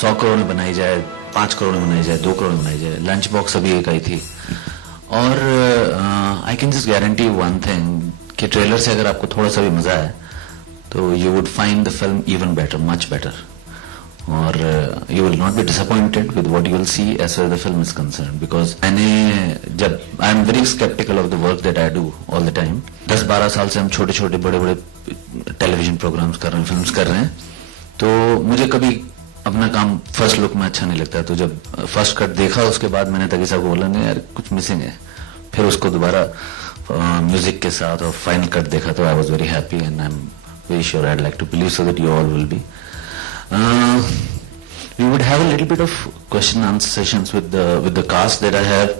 100 करोड़ में बनाई जाए, 5 करोड़ में बनाई जाए, 2 करोड़ में बनाई जाए, लंच बॉक्स अभी एक आई थी। और I can just guarantee one thing कि ट्रेलर से अगर आपको थोड़ा सा भी मजा है तो you would find the film even better, much better, और you will not be disappointed with what you will see as far the film is concern. Because मैंने जब I am very sceptical of the work that I do all the time. 10-12 साल से हम छोटे छोटे बड़े बड़े टेलीविजन प्रोग्राम्स कर रहे हैं, फिल्म्स कर रहे हैं, तो मुझे कभी अपना काम फर्स्ट लुक में अच्छा नहीं लगता। तो जब फर्स्ट कट देखा उसके बाद मैंने तकी साहब को बोला नहीं यार कुछ मिसिंग है, फिर उसको दोबारा म्यूजिक के साथ और फाइनल कट देखा तो I was very happy and I am very sure I like to believe so that you all will be. We would have a little bit of question and answer sessions with the cast that I have.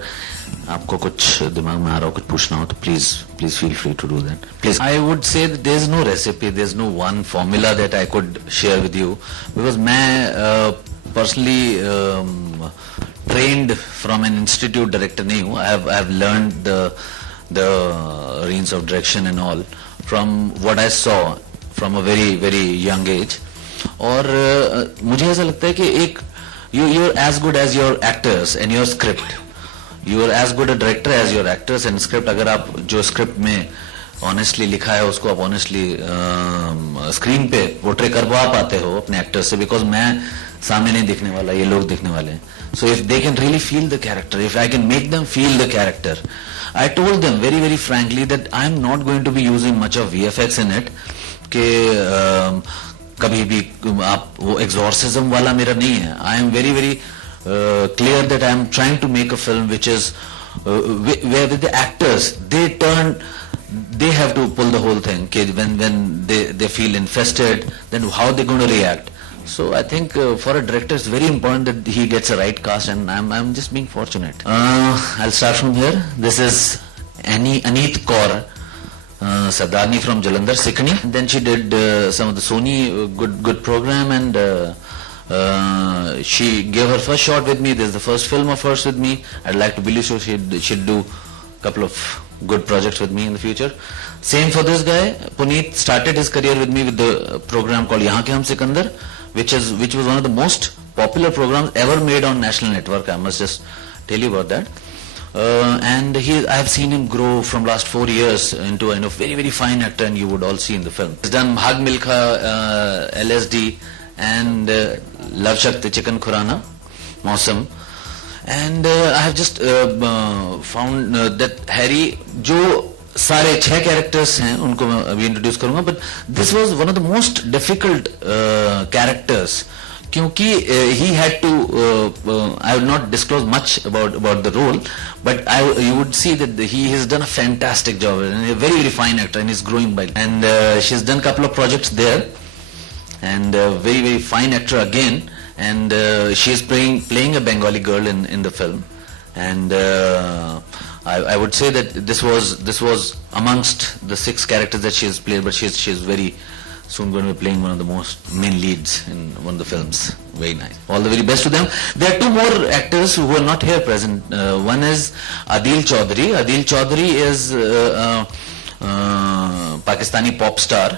आपको कुछ दिमाग में आ रहा हो, कुछ पूछना हो तो please feel free to do that. Please. I would say that there is no recipe, there is no one formula that I could share with you because मैं personally trained from an institute director नहीं हूँ. I have learned the reins of direction and all from what I saw from a very young age. और मुझे ऐसा लगता है कि एक you are as good as your actors and your script, you are as good a director as your actors and script. अगर आप जो स्क्रिप्ट में ऑनेस्टली लिखा है उसको आप ऑनेस्टली स्क्रीन पे पोर्ट्रे करवा पाते हो अपने एक्टर से, बिकॉज मैं सामने नहीं दिखने वाला, ये लोग दिखने वाले हैं। So if they can really feel the character, if I can make them feel the character, I told them very frankly that I am not going to be using much of VFX in it, के कभी भी आप वो exorcism वाला मेरा नहीं है। I am very clear that I am trying to make a film which is where with the actors they have to pull the whole thing. When they feel infested, then how they going to react? So I think for a director it's very important that he gets a right cast, and I'm just being fortunate. I'll start from here. This is Aneet Kaur Sardarni from Jalandhar, Sikni. Then she did some of the Sony good program, and she gave her first shot with me. This is the first film of hers with me. I'd like to believe so she'd do a couple of good projects with me in the future. Same for this guy. Puneet started his career with me with the program called Yahan Ke Hum Sikandar, which was one of the most popular programs ever made on national network. I must just tell you about that. And I have seen him grow from last 4 years into a very fine actor, and you would all see in the film. He's done Bhag Milkha, LSD, and Love Shakti, Chicken Khurana, Mausam. And I have just found that Harry, जो सारे 6 characters हैं उनको मैं अभी introduce करूंगा, but this was one of the most difficult characters, क्योंकि he had to I would not disclose much about the role, but you would see that he has done a fantastic job, and a very fine actor, and he's growing by, and she's done a couple of projects there, and very fine actor again, and she is playing a Bengali girl in the film, and I would say that this was amongst the 6 characters that she has played, but she's very soon going to be playing one of the most main leads in one of the films. Very nice. All the very best to them. There are 2 more actors who are not here present. One is Adil Chaudhary. Adil Chaudhary is Pakistani pop star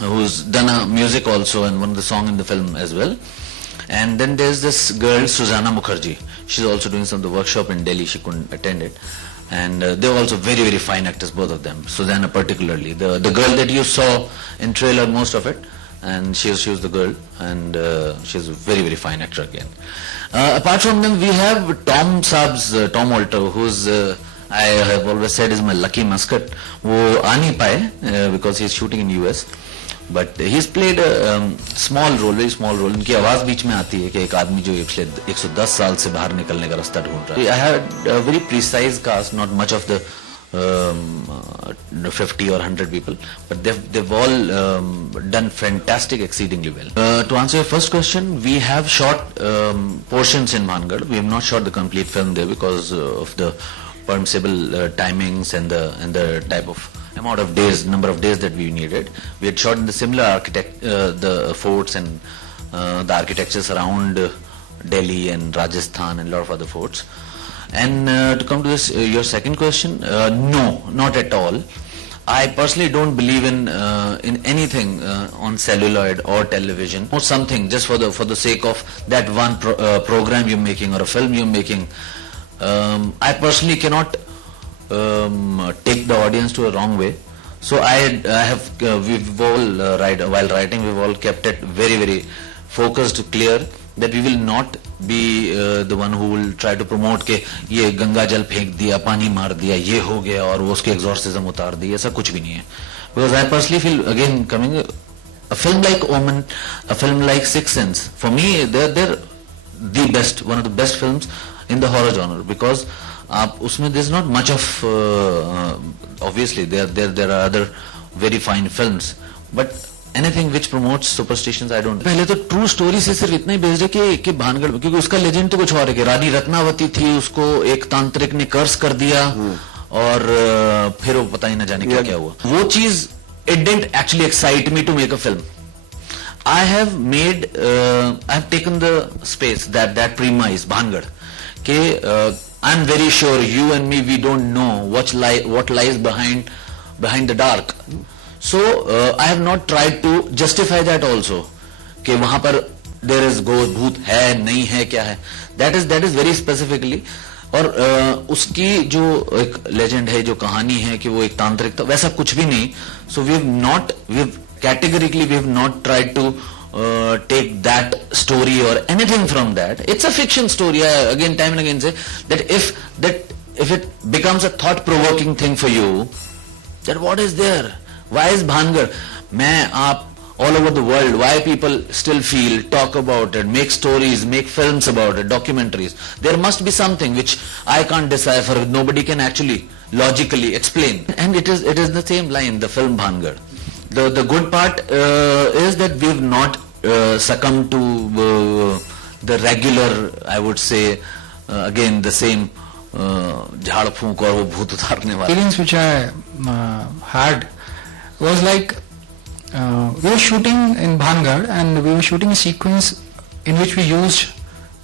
who's done a music also and one of the song in the film as well. And then there's this girl Susanna Mukherjee. She's also doing some of the workshop in Delhi. She couldn't attend it, and they're also very fine actors, both of them. Susanna particularly, the girl that you saw in trailer, most of it, and she was the girl, and she's a very fine actor again. Apart from them, we have Tom Alter, who's I have always said is my lucky mascot. वो आ नहीं पाए because he's shooting in US. But he's played a small role, very small role. इनकी आवाज बीच में आती है कि एक आदमी जो 110 साल से बाहर निकलने का रास्ता ढूंढ रहा है. I had a very precise cast, not much of the 50 or 100 people, but they've all done fantastic, exceedingly well. To answer your first question, we have shot portions in Mangarh. We have not shot the complete film there because of the permissible timings and the type of amount of days, number of days that we needed. We had shot in the similar the forts and the architectures around Delhi and Rajasthan and a lot of other forts. And to come to this, your second question, no, not at all. I personally don't believe in anything on celluloid or television or something just for the sake of that one program you're making or a film you're making. I personally cannot take the audience to a wrong way. So I have we've all while writing we've all kept it very very focused, clear that we will not be the one who will try to promote के ये गंगा जल फेंक दिया, पानी मार दिया, ये हो गया और वो उसके exorcism उतार दी, ऐसा कुछ भी नहीं है. Because I personally feel again coming a film like Omen, a film like Sixth Sense, for me they're the best, one of the best films in the horror genre because आप उसमें there's not much of obviously there are other very fine films but anything which promotes superstitions I don't. पहले तो true story से सिर्फ इतना ही based है कि भानगढ़, क्योंकि उसका लेजेंड तो कुछ और है कि रानी रत्नावती थी, उसको एक तांत्रिक ने कर्स कर दिया और फिर वो पता ही ना जाने क्या क्या हुआ. वो चीज it didn't actually excite me to make a film. I have taken the space that premise Bhangar के I'm very sure you and me we don't know what lies behind the dark. So I have not tried to justify that also कि वहां पर there is ghost, भूत है नहीं है क्या है. That is very specifically. और उसकी जो एक लेजेंड है, जो कहानी है कि वो एक तांत्रिक था, वैसा कुछ भी नहीं. So we've categorically not tried to take that story or anything from that. It's a fiction story. I again time and again say that if it becomes a thought provoking thing for you, that what is there, why is Bhangar, मैं आप all over the world, why people still feel, talk about it, make stories, make films about it, documentaries. There must be something which I can't decipher, nobody can actually logically explain. And it is the same line, the film Bhangar. The good part is that we've not succumbed to the regular, I would say, again the same झाड़ फूंक और वो भूत उतारने वाला. Experience which I had was like we were shooting in Bhangar and we were shooting a sequence in which we used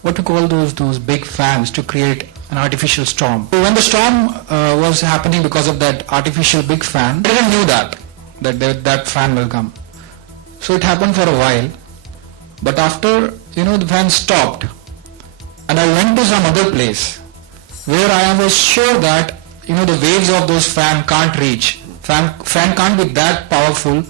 what we call those big fans to create an artificial storm. So when the storm was happening because of that artificial big fan, I didn't knew that fan will come. So it happened for a while, but after the fan stopped and I went to some other place where I was sure that the waves of those fan can't reach. Fan can't be that powerful.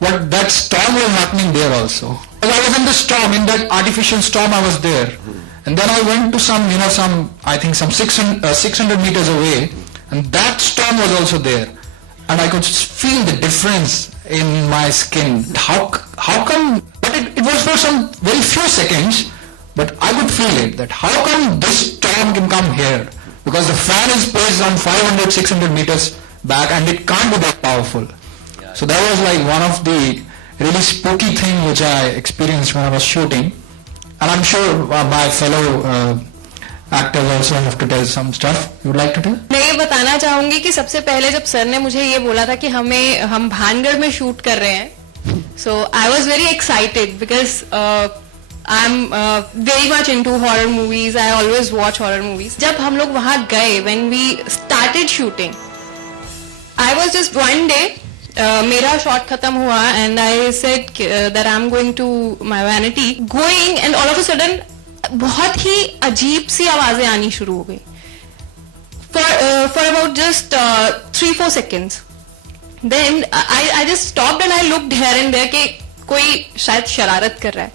But that storm was happening there also. I was in the storm, in that artificial storm I was there. And then I went to some 600 meters away, and that storm was also there. And I could feel the difference in my skin. How come, but it was for some very few seconds, but I could feel it, that how come this storm can come here? Because the fan is placed on 500, 600 meters back and it can't be that powerful. So that was like one of the really spooky thing which I experienced when I was shooting. And I'm sure my fellow actors also have to tell some stuff. You would like to tell? मैं ये बताना चाहूंगी कि सबसे पहले जब sir ने मुझे ये बोला था कि हम भानगढ़ में शूट कर रहे हैं, so I was very excited because I'm very much into horror movies. I always watch horror movies. जब हम लोग वहाँ गए, when we started shooting, I was just one day, मेरा शॉट खत्म हुआ and I said that I'm going to my vanity, going and all of a sudden बहुत ही अजीब सी आवाजें आनी शुरू हो गई for about just 3-4 seconds. Then I just stopped and I looked here and there कि कोई शायद शरारत कर रहा है.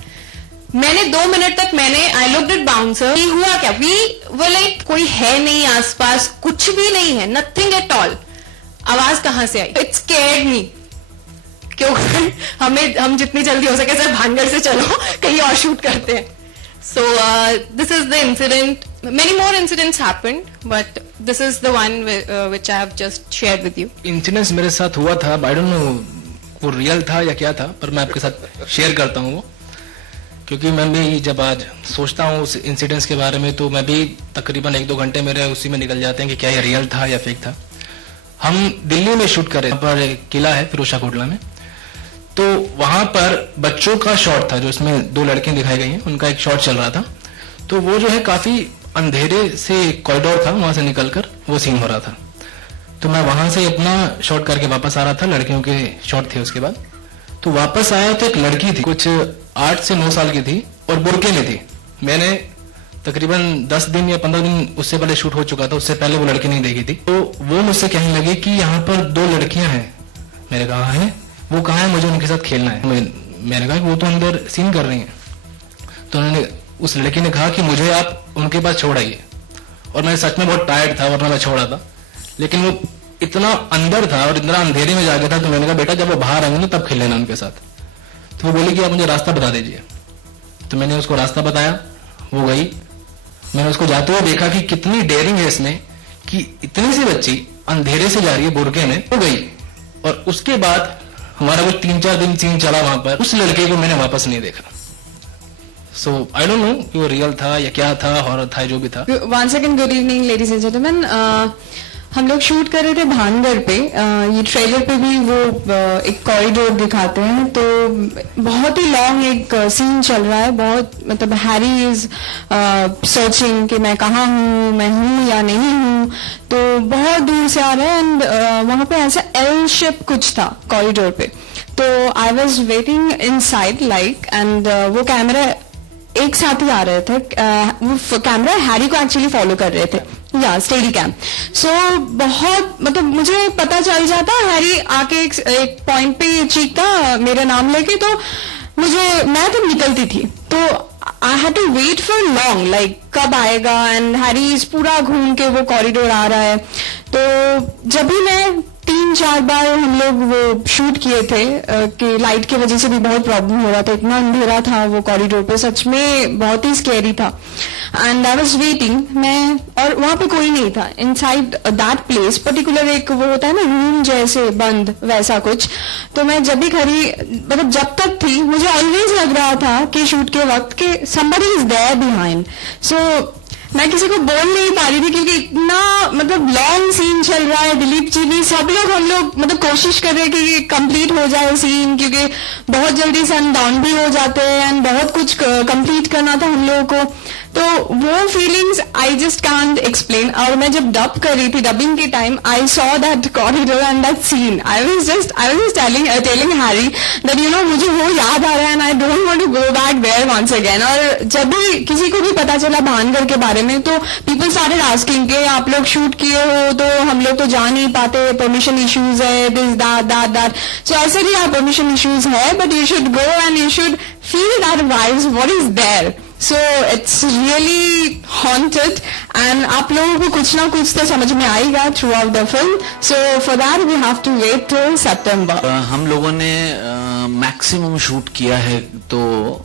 मैंने 2 मिनट तक I looked at bouncer, हुआ क्या? We were like कोई है नहीं आसपास, कुछ भी नहीं है, nothing at all. आवाज कहां से आई? It scared me. क्योंकि हम जितनी जल्दी हो सके सर भानगढ़ से चलो कहीं और शूट करते हैं. So this is the incident. Many more incidents happened, but this is the one which I have just shared with you. Incidents मेरे साथ हुआ था. I don't know वो रियल था या क्या था, पर मैं आपके साथ शेयर करता हूँ वो, क्योंकि मैं भी जब आज सोचता हूँ उस इंसिडेंट्स के बारे में तो मैं भी तकरीबन 1-2 घंटे मेरे उसी में निकल जाते हैं कि क्या ये रियल था या फेक था. हम दिल्ली में शूट कर रहे हैं, पर एक किला है फिरोजा कोटला में, तो वहां पर बच्चों का शॉट था जो इसमें 2 लड़कियां दिखाई गई हैं, उनका एक शॉट चल रहा था. तो वो जो है काफी अंधेरे से कॉरिडोर था, वहां से निकलकर वो सीन हो रहा था. तो मैं वहां से अपना शॉट करके वापस आ रहा था, लड़कियों के शॉट थे उसके बाद। तो वापस आया तो एक लड़की थी, कुछ 8 से 9 साल की थी और बुरके में थी। मैंने तकरीबन 10 दिन या 15 दिन उससे पहले शूट हो चुका था, उससे पहले वो लड़की नहीं देखी थी। तो वो मुझसे कहने लगी कि यहाँ पर 2 लड़कियां हैं। मैंने कहा है, वो कहाँ है, मुझे उनके साथ खेलना है। मैंने कहा कि वो तो अंदर सीन कर रही हैं। तो उन्होंने, उस लड़की ने कहा कि मुझे आप उनके पास छोड़ आइए। और मैं सच में बहुत टायर्ड था, वरना मैं छोड़ा था, लेकिन वो इतना अंदर था और इतना अंधेरे में जा गया था। तो मैंने कहा बेटा जब वो बाहर आएंगे ना तब खेल लेना उनके साथ। तो वो बोली कि आप मुझे रास्ता बता दीजिए। तो मैंने उसको रास्ता बताया, वो गई। मैंने उसको जाते हुए देखा कि कितनी डेयरिंग है इसमें, कि इतनी सी बच्ची अंधेरे से जा रही है बुरके में, वो गई। और उसके बाद हमारा कुछ 3-4 दिन सीन चला वहां पर। उस लड़के को मैंने वापस नहीं देखा। सो आई डोंट नो कि वो रियल था या क्या था, हॉरर था, जो भी था। Once again, good evening, ladies and gentlemen. हम लोग शूट कर रहे थे भानगढ़ पे। ये ट्रेलर पे भी वो एक कॉरिडोर दिखाते हैं, तो बहुत ही लॉन्ग एक सीन चल रहा है। बहुत मतलब हैरी इज सर्चिंग कि मैं कहाँ हूँ, मैं हूँ या नहीं हूँ। तो बहुत दूर से आ रहा है एंड वहां पे ऐसा एल शेप कुछ था कॉरिडोर पे। तो I was waiting in side like, and वो कैमरा एक साथ ही आ रहे थे। वो कैमरा हैरी को एक्चुअली फॉलो कर रहे थे, या स्टेडी कैम। सो बहुत मतलब मुझे पता चल जाता, हैरी आके एक पॉइंट पे चीखता मेरा नाम लेके, तो मैं तो निकलती थी। तो I had to wait for long, like कब आएगा। एंड हैरी पूरा घूम के वो कॉरिडोर आ रहा है। तो जब भी मैं 3-4 बार हम लोग वो शूट किए थे कि लाइट की वजह से भी बहुत प्रॉब्लम हो रहा था, इतना अंधेरा था वो कॉरिडोर पे, सच में बहुत ही स्कैरी था। एंड आई वाज वेटिंग, मैं, और वहां पे कोई नहीं था इनसाइड दैट प्लेस पर्टिकुलर। एक वो होता है ना रूम जैसे बंद, वैसा कुछ। तो मैं जब भी खड़ी, मतलब जब तक थी, मुझे ऑलवेज लग रहा था कि शूट के वक्त कि somebody is there behind. So मैं किसी को बोल नहीं पा रही थी क्योंकि इतना मतलब लॉन्ग सीन चल रहा है। दिलीप जी भी, सब लोग, हम लोग मतलब कोशिश कर रहे हैं कि कंप्लीट हो जाए सीन, क्योंकि बहुत जल्दी सन डाउन भी हो जाते हैं एंड बहुत कुछ कंप्लीट करना था हम लोगों को। तो वो feelings I just can't explain. और मैं जब डब कर रही थी, डबिंग के time I saw that corridor and that scene, I was just telling Harry that you know मुझे वो याद आ रहा है and I don't want to go back there once again. और जब भी किसी को भी पता चला भानगढ़ के बारे में, तो पीपल स्टार्टेड आस्किंग कि आप लोग शूट किए हो तो हम लोग तो जा नहीं पाते, परमिशन इश्यूज है, दिस दैट। सो ऐसे भी आप परमिशन इश्यूज है, but you should go and you should feel that vibes, what is there. So it's really haunted and आप लोगों को कुछ ना कुछ तो समझ में आएगा throughout the film. So for that we have to wait till September. हम लोगों ने मैक्सिमम शूट किया है तो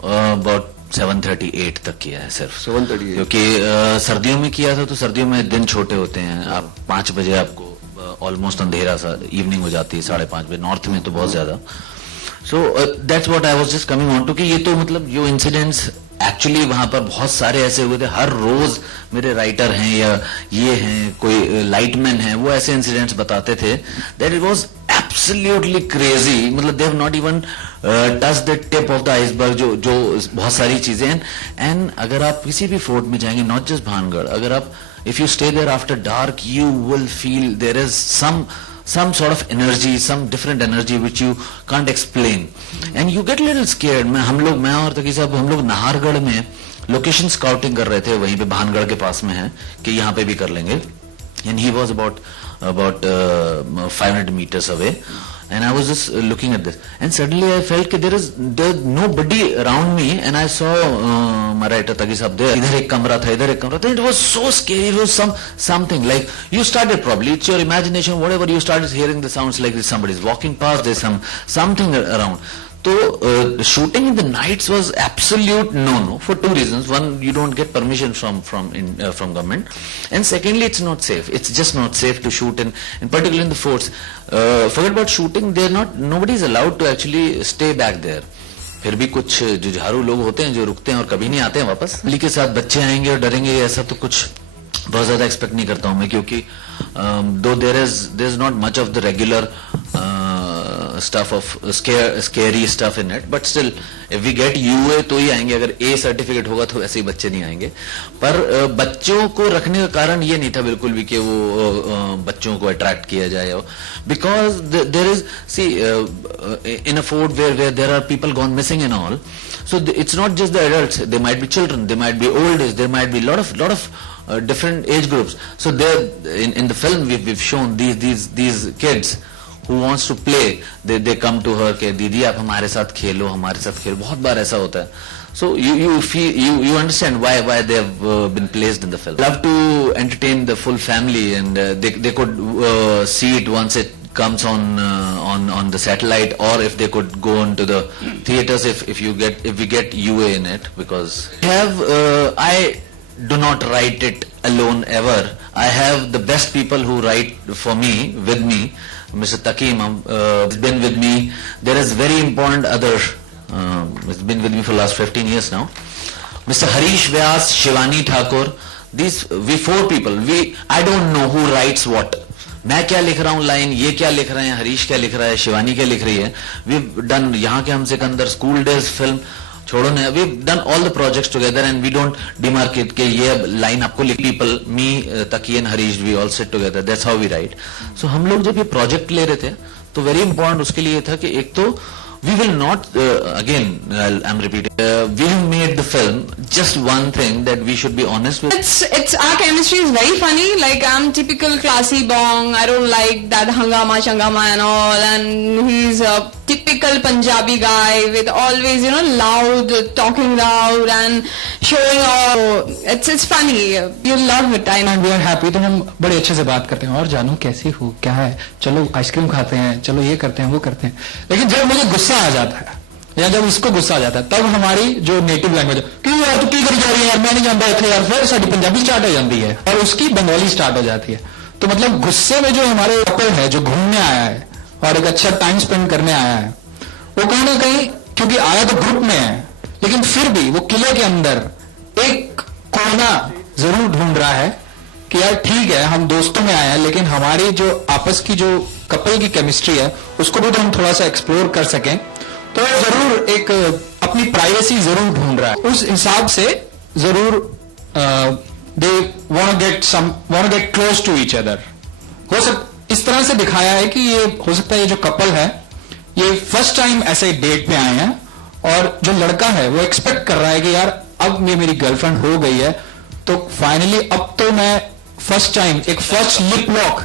about 7:38 तक किया है सिर्फ। 7:38 क्योंकि सर्दियों में किया था, तो सर्दियों में दिन छोटे होते हैं। आप 5 बजे आपको ऑलमोस्ट अंधेरा सा इवनिंग हो जाती है, 5:30 बजे। नॉर्थ में तो बहुत ज्यादा। So that's what I was just coming on to कि ये तो मतलब जो इंसिडेंट्स एक्चुअली वहां पर बहुत सारे ऐसे हुए थे। हर रोज मेरे राइटर हैं या ये हैं, कोई लाइटमैन है, वो ऐसे इंसिडेंट्स बताते थे that it was absolutely crazy. मतलब they have not even touch the tip of the iceberg, जो बहुत सारी चीजें हैं। एंड अगर आप किसी भी फोर्ट में जाएंगे, नॉट जस्ट भानगढ़, अगर आप if you stay there after dark, you will feel there is some sort of energy, some different energy which you can't explain, and you get a little scared. मैं और तकी साहब, हम लोग नाहरगढ़ में लोकेशन स्काउटिंग कर रहे थे, वहीं पे भानगढ़ के पास में है कि यहाँ पे भी कर लेंगे, and he was about 500 meters away. And I was just looking at this, and suddenly I felt that there's nobody around me, and I saw my writer Tagi Sahab there. इधर एक कमरा था, इधर एक कमरा था. It was so scary. It was something like you started, probably it's your imagination, whatever, you started hearing the sounds like somebody's walking past. There's something around. So shooting in the nights was absolute no for 2 reasons. One, you don't get permission from government, and secondly, it's not safe. It's just not safe to shoot in particular in the forts. Forget about shooting. Nobody is allowed to actually stay back there. फिर भी कुछ जुझारू लोग होते हैं जो रुकते हैं और कभी नहीं आते हैं वापस। फैमिली के साथ बच्चे आएंगे और डरेंगे, ऐसा तो कुछ बहुत ज्यादा एक्सपेक्ट नहीं करता हूं मैं, क्योंकि though there is not much of the regular stuff of scary stuff in it, but still if we get UA तो ही आएंगे. अगर A सर्टिफिकेट होगा तो ऐसे ही बच्चे नहीं आएंगे. पर बच्चों को रखने का कारण ये नहीं था बिल्कुल भी कि वो बच्चों को अट्रैक्ट किया जाए. Because there is, see, in a fort where there are people gone missing and all, so it's not just the adults. There might be children, there might be old age, there might be lot of different age groups. So there in the film we've shown these kids who wants to play. They come to her कि दीदी आप हमारे साथ खेलो, हमारे साथ खेलो. बहुत बार ऐसा होता है. So you feel you understand why they have been placed in the film. Love to entertain the full family, and they could see it once it comes on the satellite, or if they could go into the theaters if we get UA in it. Because I do not write it alone ever. I have the best people who write for me, with me. Mr. Takim has been with me. There is very important other. It's been with me for the last 15 years now. Mr. Harish Vyas, Shivani Thakur. We 4 people. I don't know who writes what. मैं क्या लिख रहा हूँ line, ये क्या लिख रहे हैं, हरीश क्या लिख रहा है, शिवानी क्या लिख रही है. We've done यहाँ के हम सिकंदर, स्कूल डेज फिल्म छोड़ो ना. We've done all the projects together and we don't demarcate कि ये लाइन आपको लिख. People, me, Taki and Harish, we all sit together. That's how we write. So हम लोग जब ये प्रोजेक्ट ले रहे थे तो वेरी इंपॉर्टेंट उसके लिए था कि एक तो we will not again I'm repeating, we have made the film just one thing, that we should be honest with. It's our chemistry is very funny. Like, I'm typical classy bong. I don't like that hangama changama and all, and he's a typical Punjabi guy with always, you know, loud, talking loud and showing off. It's funny. You'll love it. I know. And we are happy. तो हम बड़े अच्छे से बात करते हैं और जानू कैसी हो, क्या है, चलो आइसक्रीम खाते हैं, चलो ये करते हैं, वो करते हैं. लेकिन जब मुझे गुस्सा आ जाता है या जब उसको गुस्सा आ जाता है, तब हमारी जो नेटिव लैंग्वेज, क्यों यार तू की करी जा रही है यार, मैं नहीं जानता इतने यार, फिर साडी पंजाबी स्टार्ट हो जाती है और उसकी बंगाली स्टार्ट हो जाती है. तो मतलब गुस्से में जो हमारे कपल है, जो घूमने आया है और एक अच्छा टाइम स्पेंड करने आया है, वो कहीं ना कहीं, क्योंकि आया तो ग्रुप में है, लेकिन फिर भी वो किले के अंदर एक कोना जरूर ढूंढ रहा है कि यार ठीक है हम दोस्तों में आए हैं, लेकिन हमारी जो आपस की जो कपल की केमिस्ट्री है उसको भी तो हम थोड़ा सा एक्सप्लोर कर सकें. तो जरूर एक अपनी प्राइवेसी जरूर ढूंढ रहा है. उस हिसाब से जरूर they want get close to each other. इस तरह से दिखाया है कि ये हो सकता है ये जो कपल है ये फर्स्ट टाइम ऐसे डेट पे आए हैं और जो लड़का है वो एक्सपेक्ट कर रहा है कि यार अब ये मेरी गर्लफ्रेंड हो गई है तो फाइनली अब तो मैं फर्स्ट टाइम एक फर्स्ट लिप लॉक